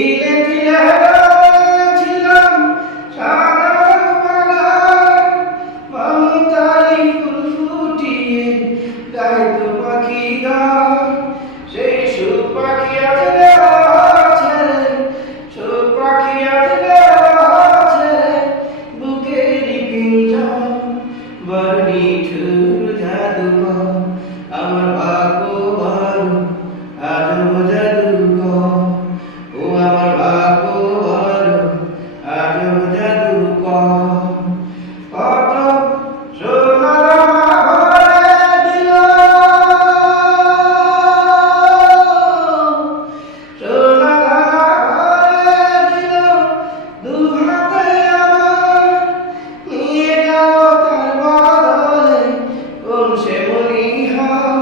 তিলে তিলে ছিলাম সাদা বাগান, মমতালি ফুল ফুটিয়ে গাইতো পাখি গান। সেই সুখ পাখি আজ গেছে, সুখ পাখি আজ গেছে, বুকেরই পিঞ্জন বড় নিঠুর জাদুকর। আমার ভাগ্য ভালো আজব জাদুকর, ও আমার ভাগ্য ভালো আজব জাদুকর। কত সোনার ঘরে দিল, সোনার ঘরে দিল, দু হাতে আমার নিয়ে গেল তার বদলে কোন সে মনিহার।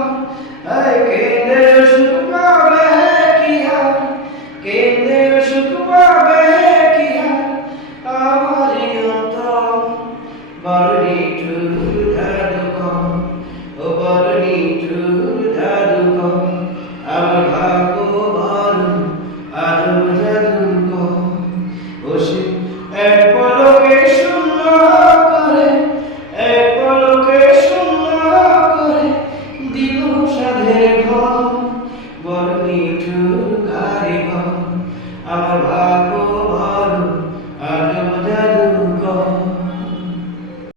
কেন্দ্রে সুখ পাবে কি আর, কেন্দ্রে সুখ পাবে কি আর, আমারই অন্তর বড় নিঠুর জাদুকর, ও বড় নিঠুর জাদুকর। আমার ভাগ্য ভালো আজব জাদুকর। ও সে এক পলকে শূন্য করে, এক পলকে শূন্য করে দিল সাধের ঘর, বড় নিঠুর কারিগর। আমার